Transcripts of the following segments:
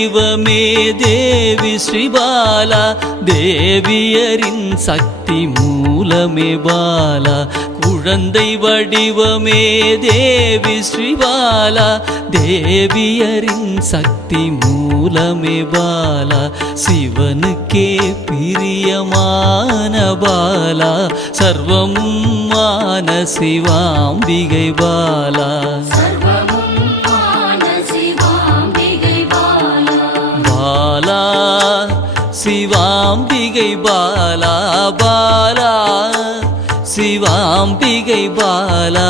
வடிவமே தேவி ஸ்ரீபாலா, தேவியரின் சக்தி மூலமே பாலா. குழந்தை வடிவமே தேவி ஸ்ரீபாலா, தேவியரின் சக்தி மூலமே பாலா. சிவனுக்கே பிரியமான பாலா, சர்வமும் மான சிவாம்பிகை பாலா. பாலா சிவாம்பிகை பாலா, பாலா சிவாம்பிகை பாலா.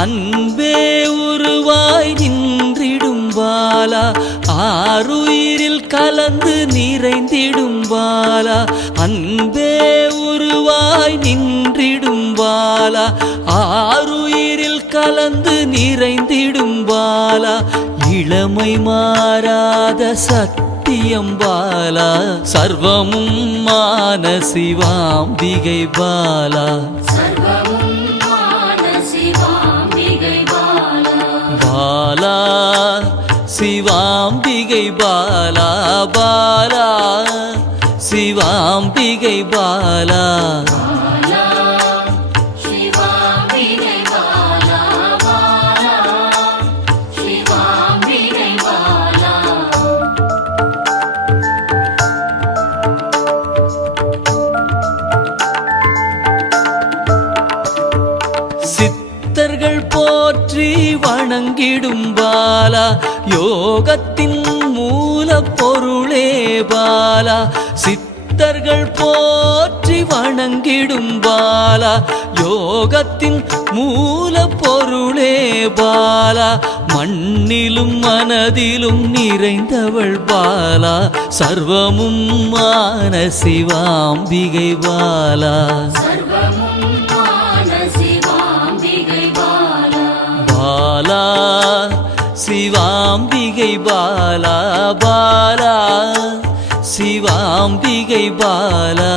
அன்பே உருவாய் நின்றிடும் பாலா, ஆருயிரில் கலந்து நிறைந்திடும் பாலா. அன்பே உருவாய் நின்றிடும் பாலா, ஆருயிரில் கலந்து நிறைந்திடும் பாலா. இளமை மாறாத சத்தியம் பாலா, சர்வமும் மான சிவாம்பிகை பாலா. பாலா சிவாம்பிகை பாலா, பாலா சிவாம்பிகை பாலா. சித்தர்கள் போற்றி வணங்கிடும் பாலா, யோகத்தின் மூல பொருளே பாலா. சித்தர்கள் போற்றி வணங்கிடும் பாலா, யோகத்தின் மூல பொருளே பாலா. மண்ணிலும் மனதிலும் நிறைந்தவள் பாலா, சர்வமும் மான சிவாம்பிகை பாலா. பாலா சிவாம்பிகை பாலா, பாலா சிவாம்பிகை பாலா.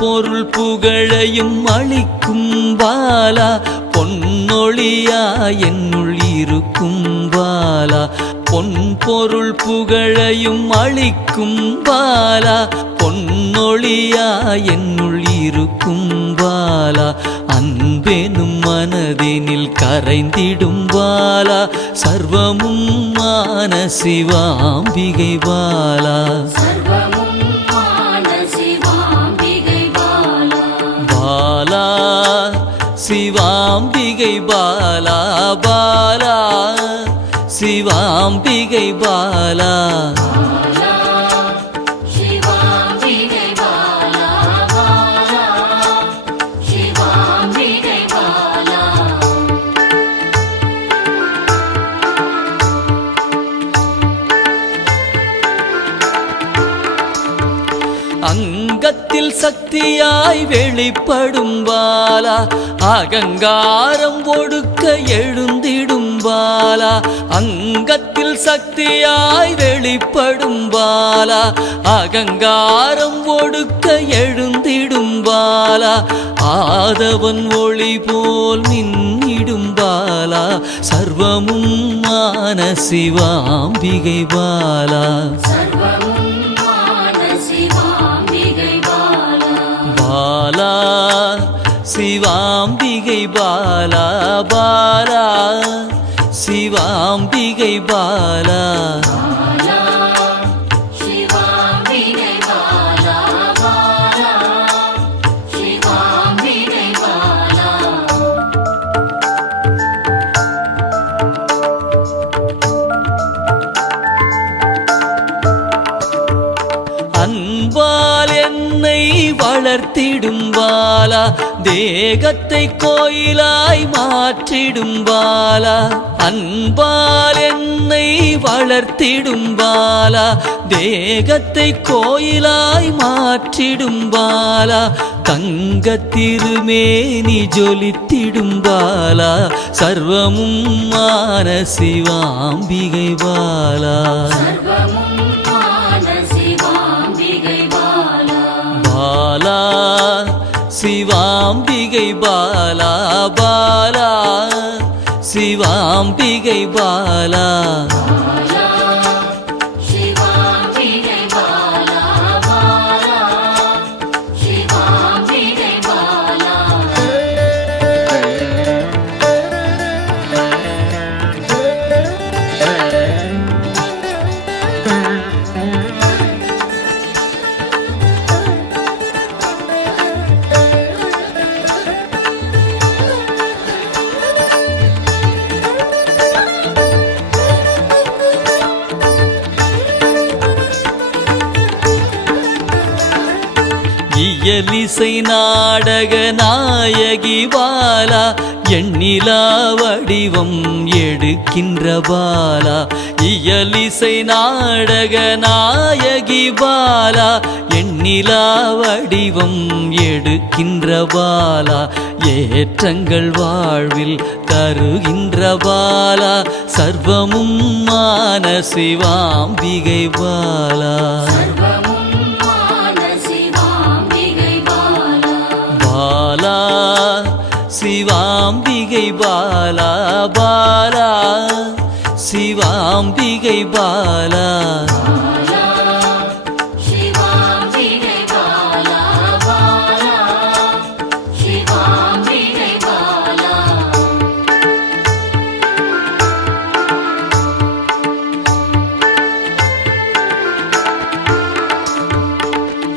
பொருள் புகழையும் அளிக்கும் பாலா, பொன்னொழியா என்னுள் இருக்கும் பாலா. பொன் பொருள் புகழையும் அளிக்கும் பாலா, பொன்னொழியா என்னுள் இருக்கும் பாலா. அன்பெனும் மனதினில் கரைந்திடும் பாலா, சர்வமும் மான சிவாம்பிகை பாலா. பாலா சிவாம்பிகை பாலா, பாலா சிவாம்பிகை பாலா. அங்கத்தில் சக்தியாய் வெளிப்படும் பாலா, அகங்காரம் ஒடுக்க எழுந்திடும் பாலா. அங்கத்தில் சக்தியாய் வெளிப்படும் பாலா, அகங்காரம் ஒடுக்க எழுந்திடும் பாலா. ஆதவன் ஒளி போல் மின்னிடும் பாலா, சர்வமும் மான சிவாம்பிகை பாலா. பாலா சிவாம்பிகை பாலா, பாலா சிவாம்பிகை பாலா. வளர்த்திடும் பாலா தேகத்தை கோயிலாய் மாற்றிடும் பாலா அன்பால் என்னை வளர்த்திடும் பாலா தேகத்தை கோயிலாய் மாற்றிடும் பாலா தங்க திருமேனி ஜொலித்திடும் பாலா சர்வமும் மான சிவாம்பிகை பாலா பாலா சிவாம்பிகை பாலா பாலா சிவாம்பிகை பாலா இயலிசை நாடக நாயகி பாலா எண்ணிலா வடிவம் எடுக்கின்ற பாலா இயலிசை நாடக நாயகி பாலா எண்ணிலா வடிவம் எடுக்கின்ற பாலா ஏற்றங்கள் வாழ்வில் தருகின்ற பாலா சர்வமும் மான சிவாம்பிகை பாலா பாலா சிவாம்பிகை பாலா பாலா சிவாம்பிகை பாலா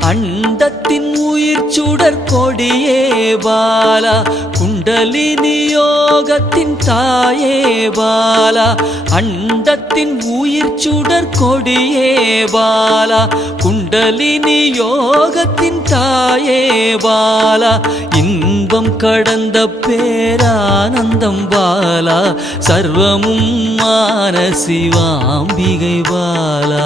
அண்டத்தின் உயிர் சுடர் கொடியே பாலா குண்டலினி யோகத்தின் தாயே பாலா அண்டத்தின் உயிர் சுடர் கொடியே பாலா குண்டலினி யோகத்தின் தாயே பாலா இன்பம் கடந்த பேரானந்தம் பாலா சர்வமும் மான சிவாம்பிகை பாலா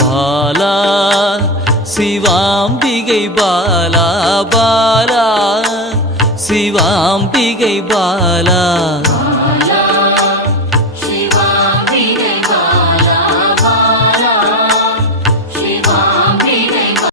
பாலா சிவாம்பிகை பாலா பாலா சிவாம்பிகை பாலா